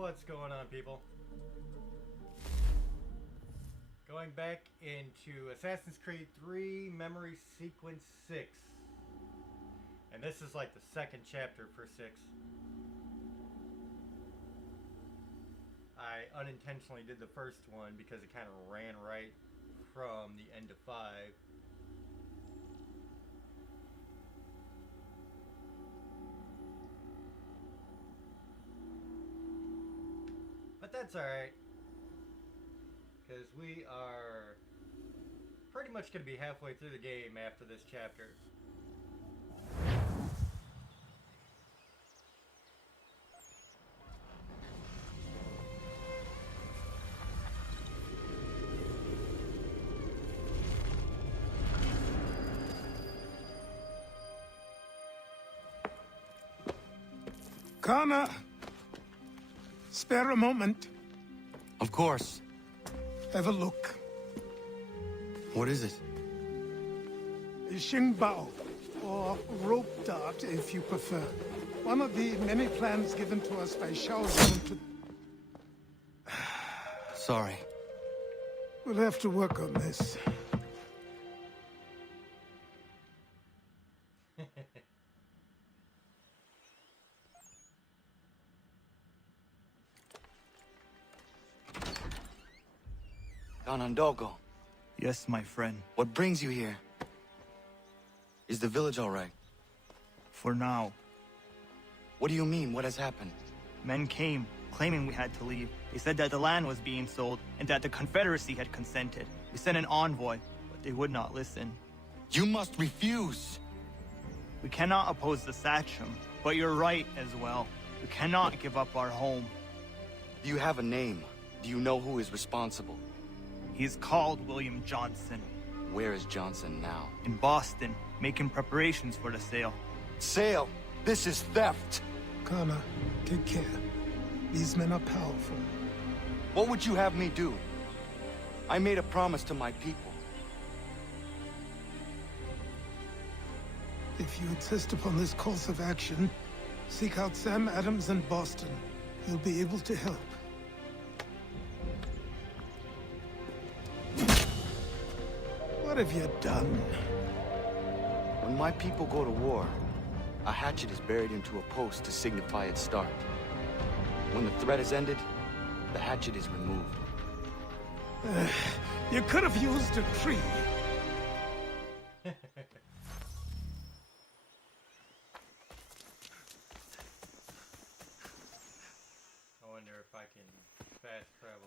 What's going on, people? Going back into Assassin's Creed 3 Memory Sequence 6. And this is like the second chapter for 6. I unintentionally did the first one because it kind of ran right from the end of 5. But that's alright, because we are pretty much going to be halfway through the game after this chapter. Kana, spare a moment. Of course. Have a look. What is it? A Xingbao, or rope dart if you prefer. One of the many plans given to us by Shaozong to... Sorry. We'll have to work on this. Ganondogo, Yes, my friend. what brings you here? Is the village all right? For now. What do you mean? What has happened? Men came, claiming we had to leave. They said that the land was being sold, and that the Confederacy had consented. We sent an envoy, but they would not listen. You must refuse! We cannot oppose the Sachem, but you're right as well. We cannot give up our home. Do you have a name? Do you know who is responsible? He's called William Johnson. Where is Johnson now? In Boston, making preparations for the sale. Sale! This is theft! Kana, take care. These men are powerful. What would you have me do? I made a promise to my people. If you insist upon this course of action, seek out Sam Adams in Boston. He'll be able to help. What have you done? When my people go to war, a hatchet is buried into a post to signify its start. When the threat is ended, the hatchet is removed. You could have used a tree. I wonder if I can fast travel.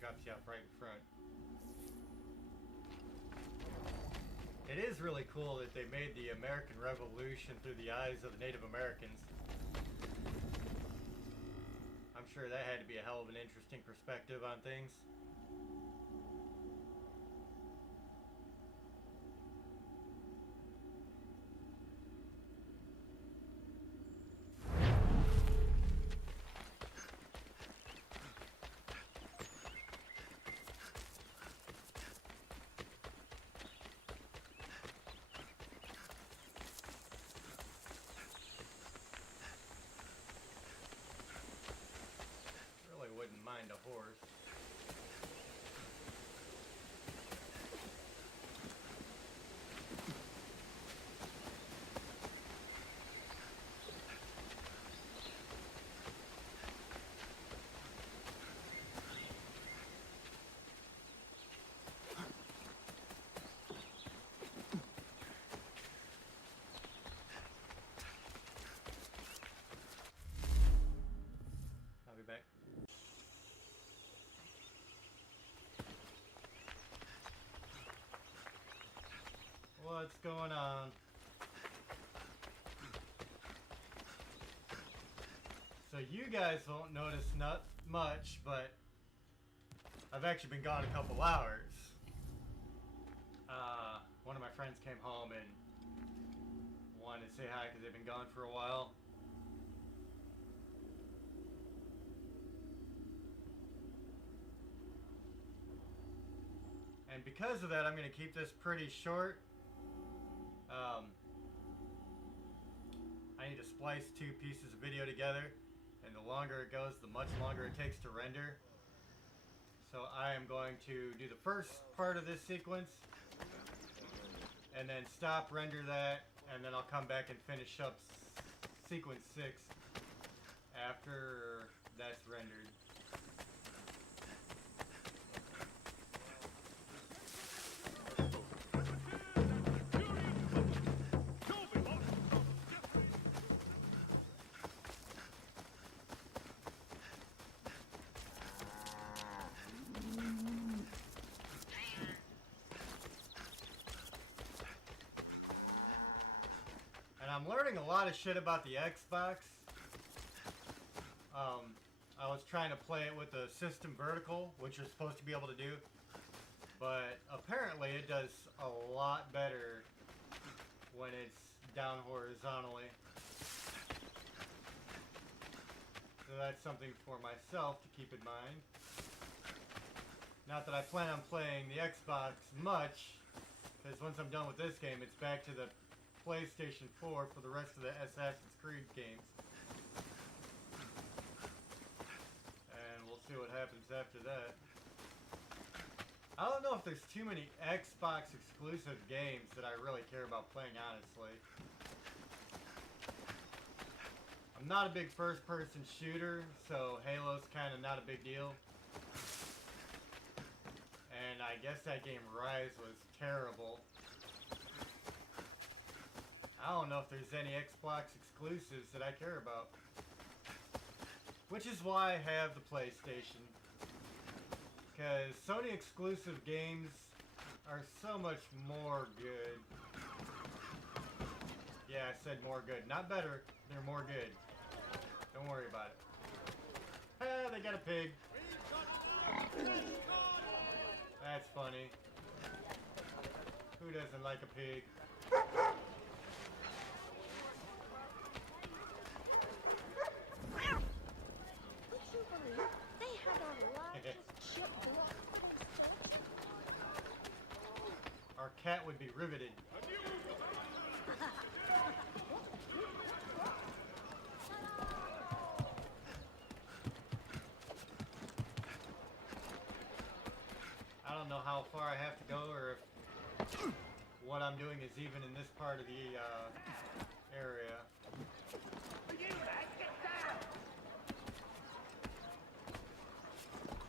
Drops you off right in front. It is really cool that they made the American Revolution through the eyes of the Native Americans. I'm sure that had to be a hell of an interesting perspective on things. what's going on. So you guys won't notice not much, but I've actually been gone a couple hours. One of my friends came home and wanted to say hi because they've been gone for a while. And because of that, I'm going to keep this pretty short. I need to splice two pieces of video together, and the longer it goes, the much longer it takes to render. So I am going to do the first part of this sequence, and then stop, render that, and then I'll come back and finish up sequence 6 after that's rendered. I'm learning a lot of shit about the Xbox. I was trying to play it with the system vertical, which you're supposed to be able to do, but apparently it does a lot better when it's down horizontally. So that's something for myself to keep in mind. Not that I plan on playing the Xbox much, because once I'm done with this game, it's back to the PlayStation 4 for the rest of the Assassin's Creed games. And we'll see what happens after that. I don't know if there's too many Xbox exclusive games that I really care about playing, honestly. I'm not a big first-person shooter, so Halo's kind of not a big deal. And I guess that game Rise was terrible. I don't know if there's any Xbox exclusives that I care about. Which is why I have the PlayStation. Because Sony exclusive games are so much more good. Yeah, I said more good. Not better, they're more good. Don't worry about it. Ah, they got a pig. That's funny. Who doesn't like a pig? Our cat would be riveted. I don't know how far I have to go, or if what I'm doing is even in this part of the area.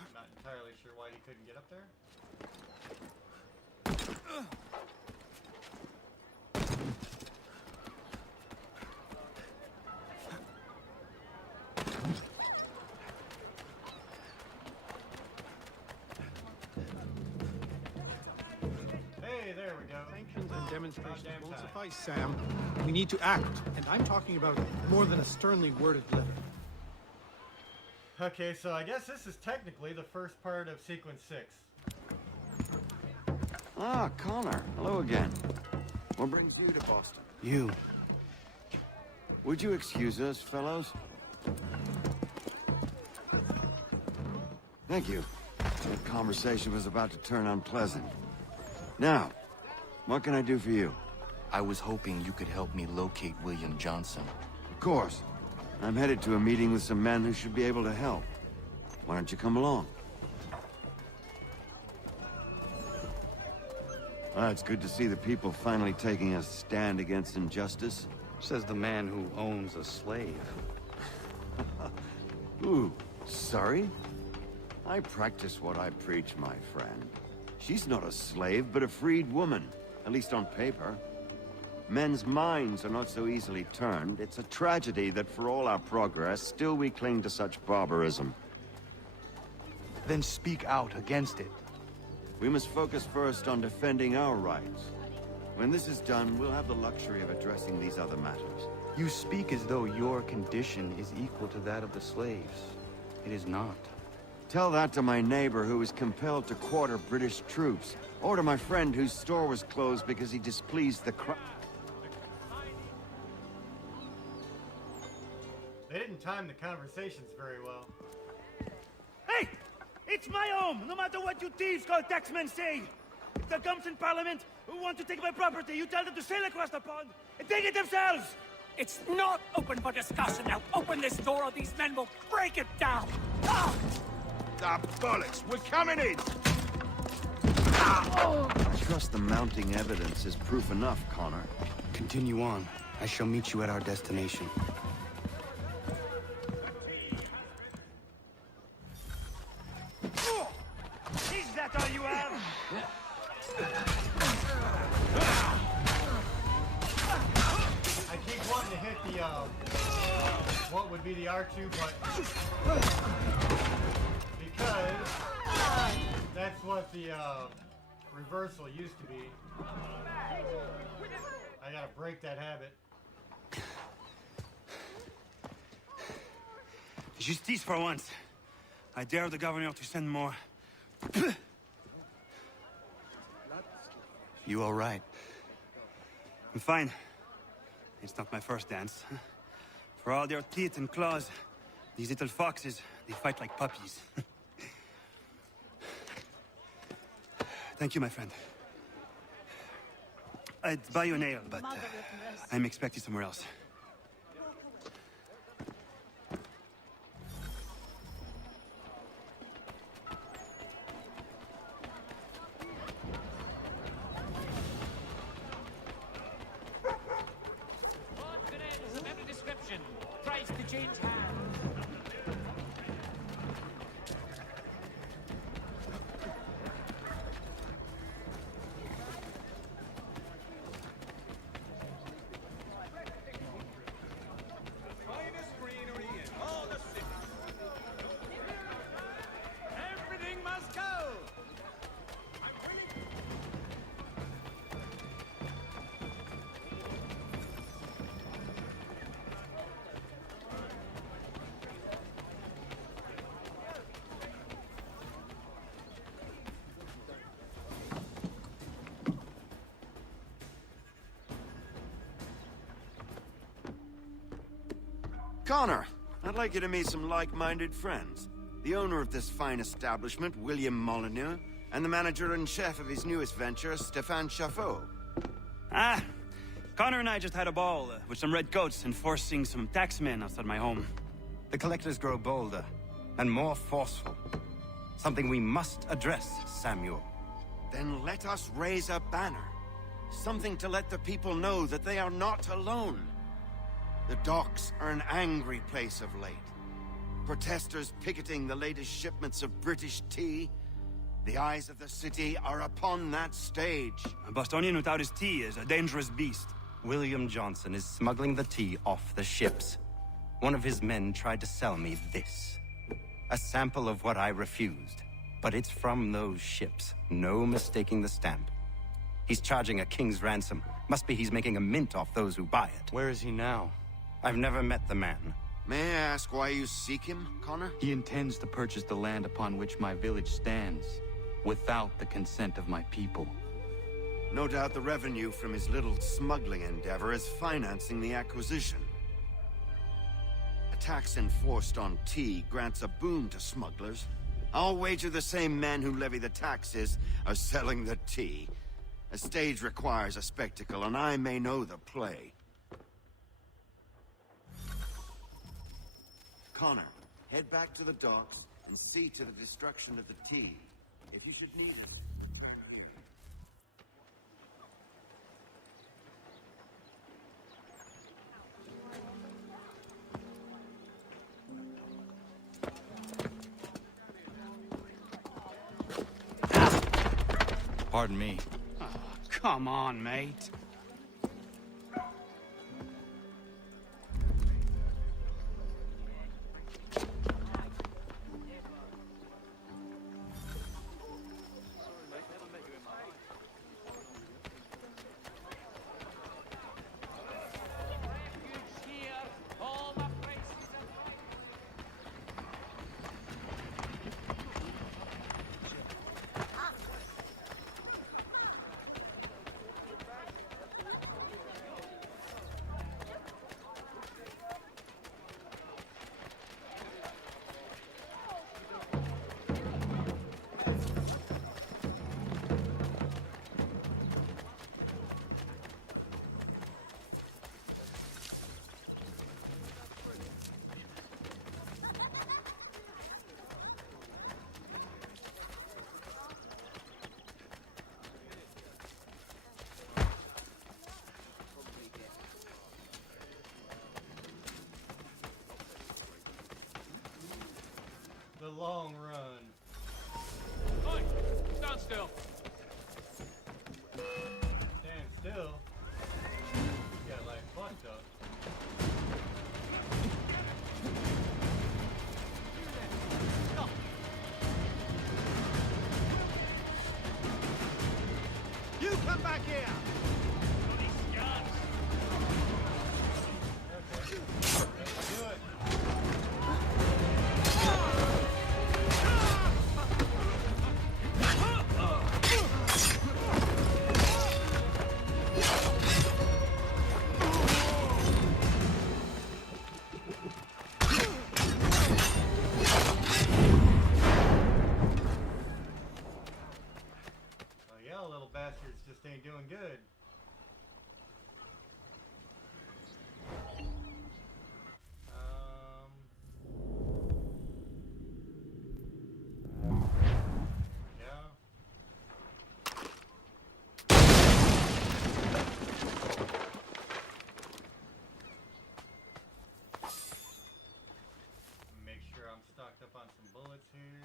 I'm not entirely sure why he couldn't get up there. Hey, there we go. Sanctions and demonstrations Goddamn won't time. suffice, Sam. We need to act, and I'm talking about more than a sternly worded letter. Okay, so I guess this is technically the first part of sequence 6. Ah, Connor. Hello again. What brings you to Boston? You. Would you excuse us, fellows? Thank you. That conversation was about to turn unpleasant. Now, what can I do for you? I was hoping you could help me locate William Johnson. Of course. I'm headed to a meeting with some men who should be able to help. Why don't you come along? It's good to see the people finally taking a stand against injustice. Says the man who owns a slave. Ooh, sorry? I practice what I preach, my friend. She's not a slave, but a freed woman. At least on paper. Men's minds are not so easily turned. It's a tragedy that for all our progress, still we cling to such barbarism. Then speak out against it. We must focus first on defending our rights. When this is done, we'll have the luxury of addressing these other matters. You speak as though your condition is equal to that of the slaves. It is not. Tell that to my neighbor who was compelled to quarter British troops, or to my friend whose store was closed because he displeased the crown. They didn't time the conversations very well. Hey! It's my home, no matter what you thieves called taxmen say! If there comes in Parliament who want to take my property, you tell them to sail across the pond and take it themselves! It's not open for discussion now. Open this door or these men will break it down! Ah! Ah, bollocks! We're coming in! Trust the mounting evidence is proof enough, Connor. Continue on. I shall meet you at our destination. Is that all you have? I keep wanting to hit the, what would be the R2 button. Because that's what the, reversal used to be. I gotta break that habit. Justice for once. I dare the governor to send more. You all right? I'm fine. It's not my first dance. For all their teeth and claws, these little foxes, they fight like puppies. Thank you, my friend. I'd buy you an ale, but I'm expected somewhere else. Confidence of every description tries to change hands. Everything must go! Connor, I'd like you to meet some like-minded friends. The owner of this fine establishment, William Molyneux, and the manager and chef of his newest venture, Stéphane Chaffeau. Ah, Connor and I just had a ball with some red coats enforcing some taxmen outside my home. The collectors grow bolder and more forceful. Something we must address, Samuel. Then let us raise a banner. Something to let the people know that they are not alone. The docks are an angry place of late. Protesters picketing the latest shipments of British tea. The eyes of the city are upon that stage. A Bostonian without his tea is a dangerous beast. William Johnson is smuggling the tea off the ships. One of his men tried to sell me this. A sample of what I refused. But it's from those ships. No mistaking the stamp. He's charging a king's ransom. Must be he's making a mint off those who buy it. Where is he now? I've never met the man. May I ask why you seek him, Connor? He intends to purchase the land upon which my village stands, without the consent of my people. No doubt the revenue from his little smuggling endeavor is financing the acquisition. A tax enforced on tea grants a boon to smugglers. I'll wager the same men who levy the taxes are selling the tea. A stage requires a spectacle, and I may know the play. Connor, head back to the docks and see to the destruction of the tea. If you should need it. Pardon me. Oh, come on, mate. long run. Oi! Stand still. Stand still. You got like fucked up. You come back here! Okay. Let's do it. Oh yeah, little bastards just ain't doing good. Yeah. Make sure I'm stocked up on some bullets here.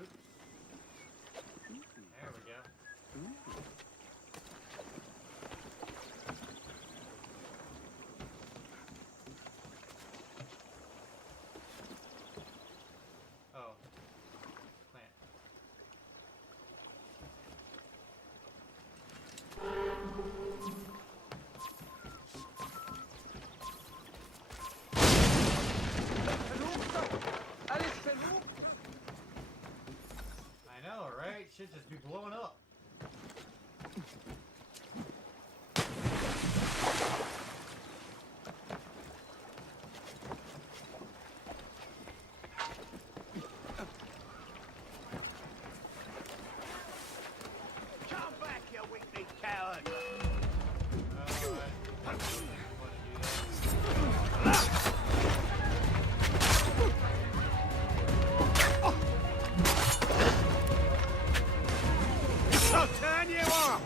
Oops. There we go. Oh. Plant. I know, right? Shit just be blowing up. Come back, you weakling coward! I'll turn you off!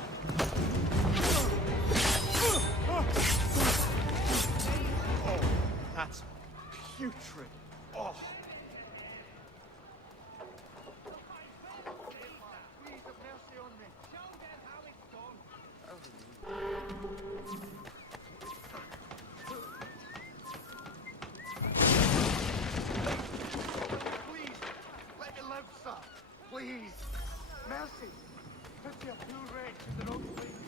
Oh, that's putrid. Oh. Please have mercy on me. Show them how it's done. Please, let me live, sir. Please. Mercy. Pity a poor wretch in the wrong place.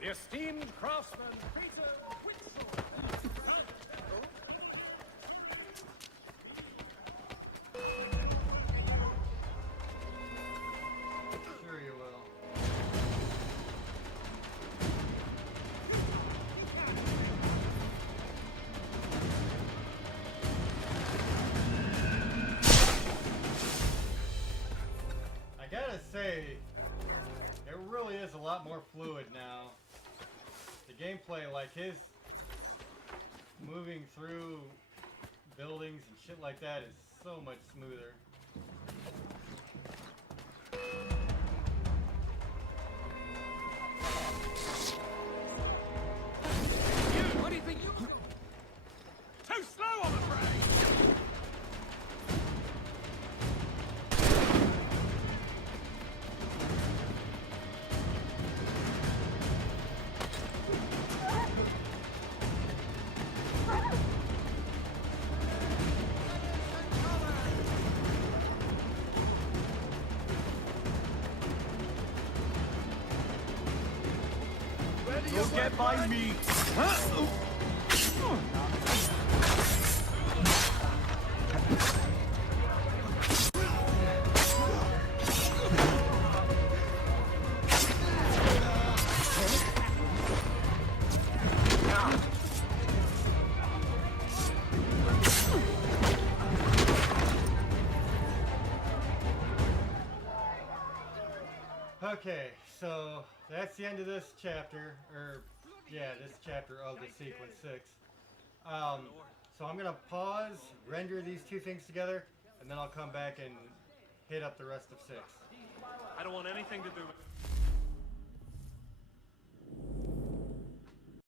The esteemed craftsman, Peter Whitson. Sure you will. I gotta say, it really is a lot more fluid now. The gameplay, like his moving through buildings and shit like that, is so much smoother. What do you think you're... Too slow, I'm afraid! Don't get by me! Okay, so that's the end of this chapter, or yeah, this chapter of the sequence 6. So I'm gonna pause, render these two things together, and then I'll come back and hit up the rest of 6. I don't want anything to do with...